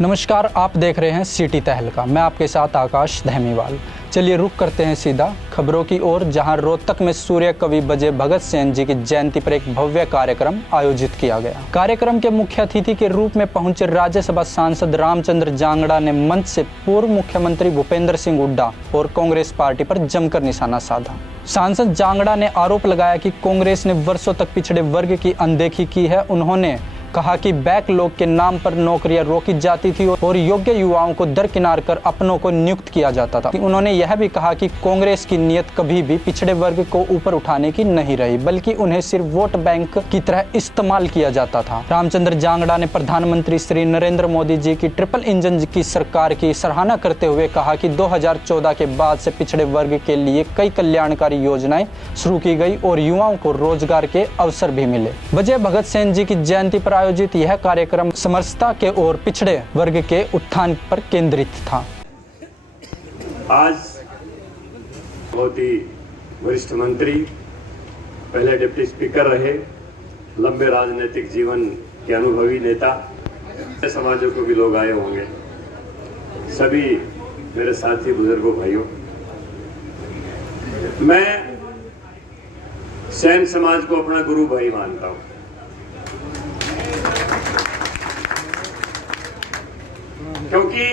नमस्कार, आप देख रहे हैं सिटी तहलका। मैं आपके साथ आकाश धमीवाल। चलिए रुक करते हैं सीधा खबरों की ओर, जहां रोहतक में सूर्य कवि बजे भगत सिंह जी की जयंती पर एक भव्य कार्यक्रम आयोजित किया गया। कार्यक्रम के मुख्य अतिथि के रूप में पहुंचे राज्यसभा सांसद रामचंद्र जांगड़ा ने मंच से पूर्व मुख्यमंत्री भूपेंद्र सिंह हुड्डा और कांग्रेस पार्टी पर जमकर निशाना साधा। सांसद जांगड़ा ने आरोप लगाया कि कांग्रेस ने वर्षों तक पिछड़े वर्ग की अनदेखी की है। उन्होंने कहा कि बैकलॉग के नाम पर नौकरियां रोकी जाती थी और योग्य युवाओं को दरकिनार कर अपनों को नियुक्त किया जाता था। उन्होंने यह भी कहा कि कांग्रेस की नीयत कभी भी पिछड़े वर्ग को ऊपर उठाने की नहीं रही, बल्कि उन्हें सिर्फ वोट बैंक की तरह इस्तेमाल किया जाता था। रामचंद्र जांगड़ा ने प्रधानमंत्री श्री नरेंद्र मोदी जी की ट्रिपल इंजन की सरकार की सराहना करते हुए कहा कि 2014 के बाद से पिछड़े वर्ग के लिए कई कल्याणकारी योजनाएं शुरू की गई और युवाओं को रोजगार के अवसर भी मिले। बजे भगत सिंह जी की जयंती पर आयोजित यह कार्यक्रम समरसता के और पिछड़े वर्ग के उत्थान पर केंद्रित था। आज बहुत ही वरिष्ठ मंत्री, पहले डिप्टी स्पीकर रहे, लंबे राजनीतिक जीवन के अनुभवी नेता, समाजों को भी लोग आए होंगे, सभी मेरे साथी बुजुर्गों भाइयों, मैं सैन समाज को अपना गुरु भाई मानता हूं। क्योंकि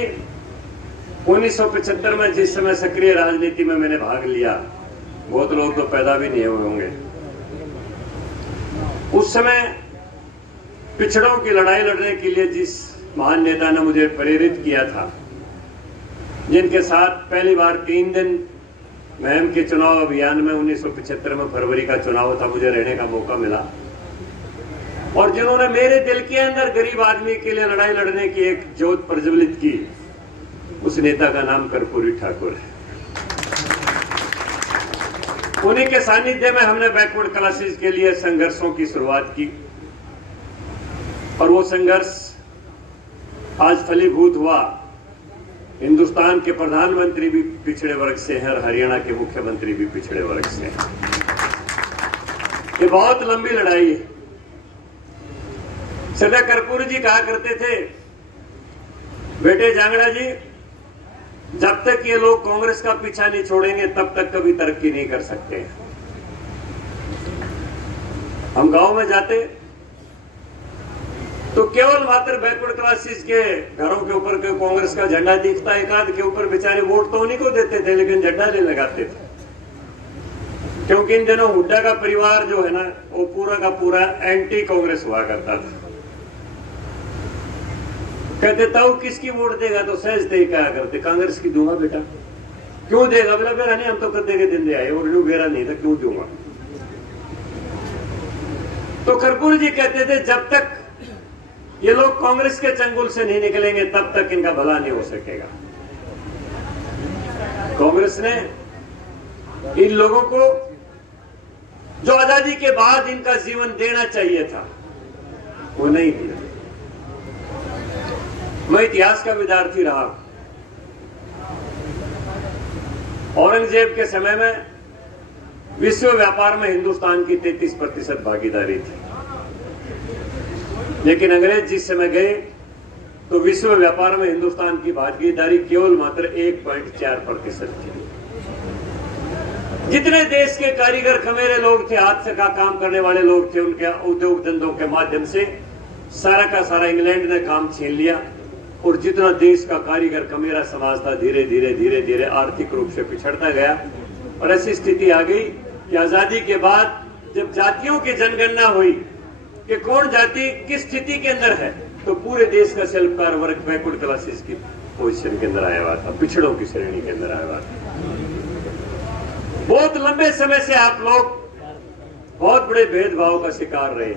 1975 में जिस समय सक्रिय राजनीति में मैंने भाग लिया, बहुत लोग तो पैदा भी नहीं हुए होंगे, उस समय पिछड़ों की लड़ाई लड़ने के लिए जिस महान नेता ने मुझे प्रेरित किया था, जिनके साथ पहली बार 3 दिन मुहिम के चुनाव अभियान में 1975 में फरवरी का चुनाव था, मुझे रहने का मौका मिला, और जिन्होंने मेरे दिल के अंदर गरीब आदमी के लिए लड़ाई लड़ने की एक ज्योत प्रज्वलित की, उस नेता का नाम कर्पूरी ठाकुर है। उन्हीं के सानिध्य में हमने बैकवर्ड क्लासेस के लिए संघर्षों की शुरुआत की, और वो संघर्ष आज फलीभूत हुआ। हिंदुस्तान के प्रधानमंत्री भी पिछड़े वर्ग से हैं और हरियाणा के मुख्यमंत्री भी पिछड़े वर्ग से हैं। ये बहुत लंबी लड़ाई है। सरदार कर्पूरी जी कहा करते थे, बेटे जांगड़ा जी, जब तक ये लोग कांग्रेस का पीछा नहीं छोड़ेंगे तब तक कभी तरक्की नहीं कर सकते। हम गांव में जाते तो केवल मात्र बैकवर्ड क्लासेस के घरों के ऊपर कांग्रेस का झंडा दिखता, एक आध के ऊपर बेचारे वोट तो उन्हीं को देते थे, लेकिन झंडा नहीं लगाते थे। क्योंकि इन दिनों हुड्डा का परिवार जो है ना, वो पूरा का पूरा एंटी कांग्रेस हुआ करता था। कहते ताऊ किसकी वोट देगा, तो सहजते ही कहा करते कांग्रेस की दूंगा। बेटा क्यों देगा? बोला मेरा नहीं, हम तो कद्दे के दिन दे आए और मेरा नहीं था, क्यों दूंगा? तो कर्पूरी जी कहते थे, जब तक ये लोग कांग्रेस के चंगुल से नहीं निकलेंगे तब तक इनका भला नहीं हो सकेगा। कांग्रेस ने इन लोगों को जो आजादी के बाद इनका जीवन देना चाहिए था, वो नहीं दिया। मैं इतिहास का विद्यार्थी रहा। औरंगजेब के समय में विश्व व्यापार में हिंदुस्तान की 33% भागीदारी थी, लेकिन अंग्रेज जिस समय गए तो विश्व व्यापार में हिंदुस्तान की भागीदारी केवल मात्र 1.4% थी। जितने देश के कारीगर खमेरे लोग थे, हाथ से का काम करने वाले लोग थे, उनके उद्योग धंधों के माध्यम से सारा का सारा इंग्लैंड ने काम छीन लिया, और जितना देश का कारीगर खमेरा समाज था, धीरे धीरे आर्थिक रूप से पिछड़ता गया। और ऐसी स्थिति आ गई कि आजादी के बाद जब जातियों की जनगणना हुई कि कौन जाति किस स्थिति के अंदर है, तो पूरे देश का शिल्पकार वर्ग बैकवर्ड क्लासेस की पोजीशन के अंदर आया हुआ था, पिछड़ों की श्रेणी के अंदर आया हुआ था। बहुत लंबे समय से आप लोग बहुत बड़े भेदभाव का शिकार रहे,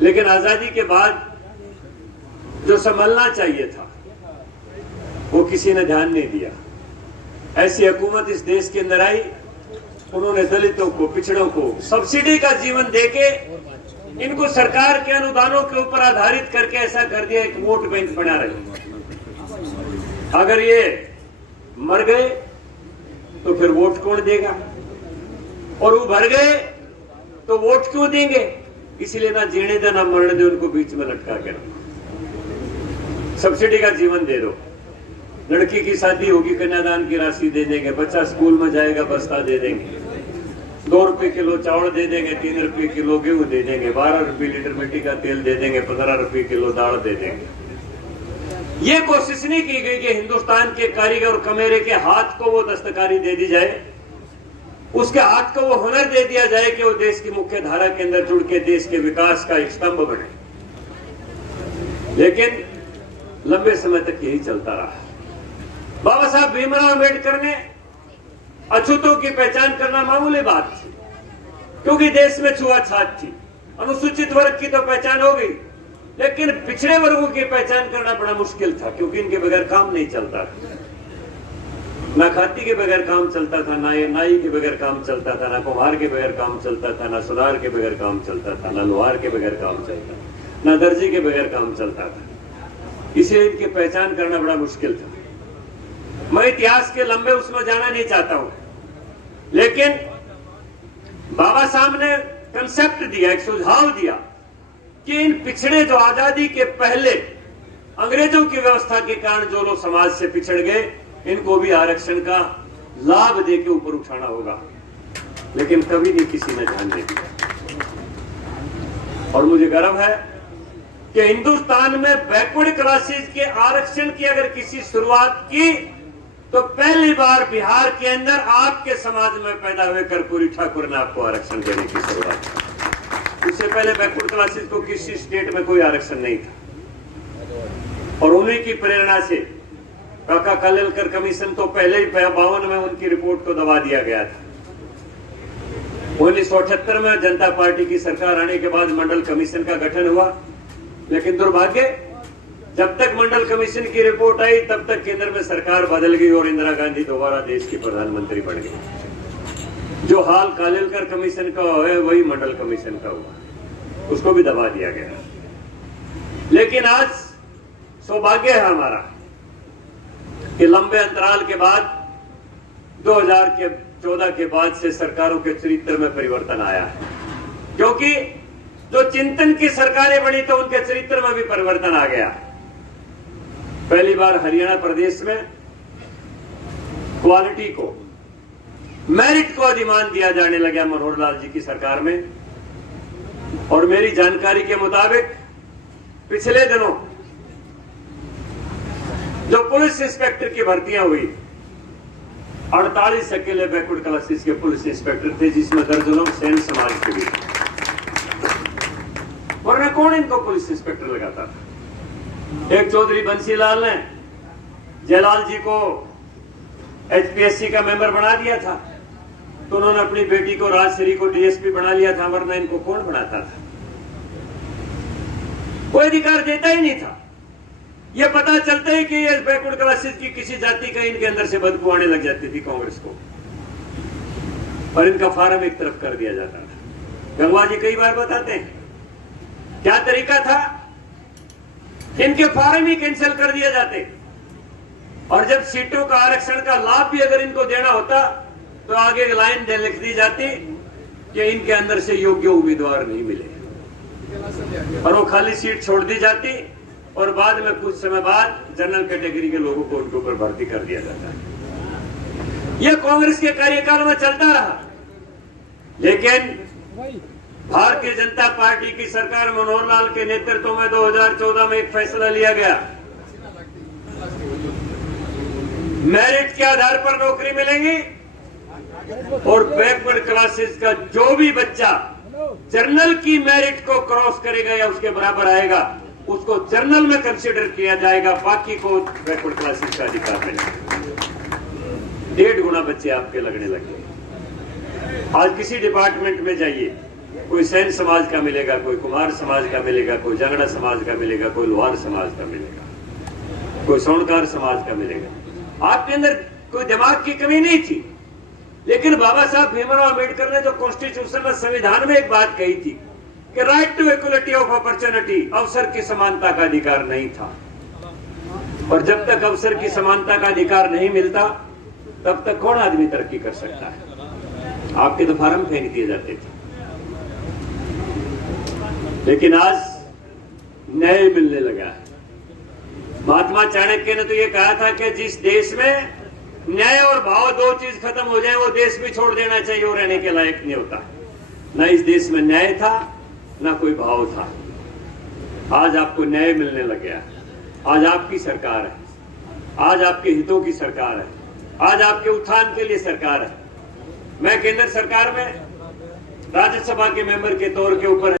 लेकिन आजादी के बाद जो संभलना चाहिए था वो किसी ने ध्यान नहीं दिया। ऐसी हुकूमत इस देश के अंदर आई, उन्होंने दलितों को, पिछड़ों को सब्सिडी का जीवन देके इनको सरकार के अनुदानों के ऊपर आधारित करके ऐसा कर दिया, एक वोट बैंक बना रहे। अगर ये मर गए तो फिर वोट कौन देगा, और वो भर गए तो वोट क्यों देंगे? इसलिए ना जीने दे ना मरने दे, उनको बीच में लटका के रखो। सब्सिडी का जीवन दे दो, लड़की की शादी होगी कन्यादान की राशि दे देंगे, बच्चा स्कूल में जाएगा बस्ता दे देंगे, 2 रुपए किलो चावल दे देंगे, 3 रुपए किलो गेहूं दे देंगे, 12 रुपए लीटर मिट्टी का तेल दे देंगे, 15 रुपए किलो दाल दे देंगे। ये कोशिश नहीं की गई कि हिंदुस्तान के कारीगर और कमेरे के हाथ को वो दस्तकारी दे दी जाए, उसके हाथ को वो हुनर दे दिया जाए कि वो देश की मुख्य धारा के अंदर जुड़ के देश के विकास का एक स्तंभ बने। लेकिन लंबे समय तक यही चलता रहा। बाबा साहब भीमराव अम्बेडकर ने अछूतों की पहचान करना मामूली बात थी, क्योंकि देश में छुआछूत थी। अनुसूचित वर्ग की तो पहचान हो गई, लेकिन पिछड़े वर्गों की पहचान करना बड़ा मुश्किल था, क्योंकि इनके बगैर काम नहीं चलता। ना खाती के बगैर काम चलता था, ना नाई के बगैर काम चलता था, ना कुम्हार के बगैर काम चलता था, ना सुनार के बगैर काम चलता था, ना लोहार के बगैर काम चलता था, ना दर्जी के बगैर काम चलता था। इसलिए इनकी पहचान करना बड़ा मुश्किल था। मैं इतिहास के लंबे उसमें जाना नहीं चाहता हूं, लेकिन बाबा साहब ने कंसेप्ट दिया, एक सुझाव दिया कि इन पिछड़े जो आजादी के पहले अंग्रेजों की व्यवस्था के कारण जो लोग समाज से पिछड़ गए, इनको भी आरक्षण का लाभ देके ऊपर उठाना होगा। लेकिन कभी नहीं किसी ने ध्यान नहीं दिया। और मुझे गर्व है कि हिंदुस्तान में बैकवर्ड क्लासेस के आरक्षण की अगर किसी शुरुआत की तो पहली बार बिहार के अंदर आपके समाज में पैदा हुए कर्पूरी ठाकुर ने आपको आरक्षण देने की शुरुआत की। उससे पहले बैकवर्ड क्लासेस को किसी स्टेट में कोई आरक्षण नहीं था। और उन्हीं की प्रेरणा से काका कालेलकर कमीशन तो पहले ही 52 में उनकी रिपोर्ट को दबा दिया गया था। 1978 में जनता पार्टी की सरकार आने के बाद मंडल कमीशन का गठन हुआ, लेकिन दुर्भाग्य जब तक मंडल कमीशन की रिपोर्ट आई तब तक केंद्र में सरकार बदल गई और इंदिरा गांधी दोबारा देश की प्रधानमंत्री बन गई। जो हाल कालेलकर कमीशन का है वही मंडल कमीशन का हुआ, उसको भी दबा दिया गया। लेकिन आज सौभाग्य है हमारा कि लंबे अंतराल के बाद 2014 के बाद से सरकारों के चरित्र में परिवर्तन आया है, क्योंकि जो चिंतन की सरकारें बनी तो उनके चरित्र में भी परिवर्तन आ गया। पहली बार हरियाणा प्रदेश में क्वालिटी को, मेरिट को अधिमान दिया जाने लगा मनोहर लाल जी की सरकार में। और मेरी जानकारी के मुताबिक पिछले दिनों जो पुलिस इंस्पेक्टर की भर्तियां हुई, 48 अकेले बैकवर्ड क्लासेस के पुलिस इंस्पेक्टर थे, जिसमें दर्जनों सैन समाज के भी। वरना कौन इनको पुलिस इंस्पेक्टर लगाता था? एक चौधरी बंसीलाल ने जयलाल जी को एचपीएससी का मेंबर बना दिया था, तो उन्होंने अपनी बेटी को राजश्री को डीएसपी बना लिया था, वरना इनको कौन बनाता था? कोई अधिकार देता ही नहीं था। यह पता चलता है कि ये बैकवर्ड क्लासेस की किसी जाति का इनके अंदर से बदबू आने लग जाती थी कांग्रेस को, और इनका फार्म एक तरफ कर दिया जाता था। गंगवा जी कई बार बताते हैं क्या तरीका था, इनके फार्म ही कैंसिल कर दिए जाते, और जब सीटों का आरक्षण का लाभ भी अगर इनको देना होता तो आगे लाइन लिख दी जाती कि इनके अंदर से योग्य उम्मीदवार नहीं मिले, और वो खाली सीट छोड़ दी जाती, और बाद में कुछ समय बाद जनरल कैटेगरी के लोगों को उनके ऊपर भर्ती कर दिया जाता है। यह कांग्रेस के कार्यकाल में चलता रहा। लेकिन भारतीय जनता पार्टी की सरकार मनोहर लाल के नेतृत्व में 2014 में एक फैसला लिया गया, मेरिट के आधार पर नौकरी मिलेगी, और बैकवर्ड क्लासेस का जो भी बच्चा जर्नल की मेरिट को क्रॉस करेगा या उसके बराबर आएगा, उसको जर्नल में कंसीडर किया जाएगा, बाकी को बैकवर्ड क्लासेस का अधिकार मिलेगा। 1.5 गुना बच्चे आपके लगने लगे। आज किसी डिपार्टमेंट में जाइए, कोई सैन समाज का मिलेगा, कोई कुमार समाज का मिलेगा, कोई जंगड़ा समाज का मिलेगा, कोई लोहार समाज का मिलेगा, कोई सोनकार समाज का मिलेगा। आपके अंदर कोई दिमाग की कमी नहीं थी, लेकिन बाबा साहब भीमराव अम्बेडकर ने जो कॉन्स्टिट्यूशन में, संविधान में एक बात कही थी कि right to equality of opportunity, अवसर की समानता का अधिकार नहीं था। और जब तक अवसर की समानता का अधिकार नहीं मिलता तब तक कौन आदमी तरक्की कर सकता है? आपके तो फार्म फेंक दिए जाते थे। लेकिन आज न्याय मिलने लगा है। महात्मा चाणक्य ने तो ये कहा था कि जिस देश में न्याय और भाव दो चीज खत्म हो जाए वो देश भी छोड़ देना चाहिए, वो रहने के लायक नहीं होता। ना इस देश में न्याय था, ना कोई भाव था। आज आपको न्याय मिलने लग गया। आज आपकी सरकार है, आज आपके हितों की सरकार है, आज आपके उत्थान के लिए सरकार है। मैं केंद्र सरकार में राज्यसभा के मेंबर के तौर के ऊपर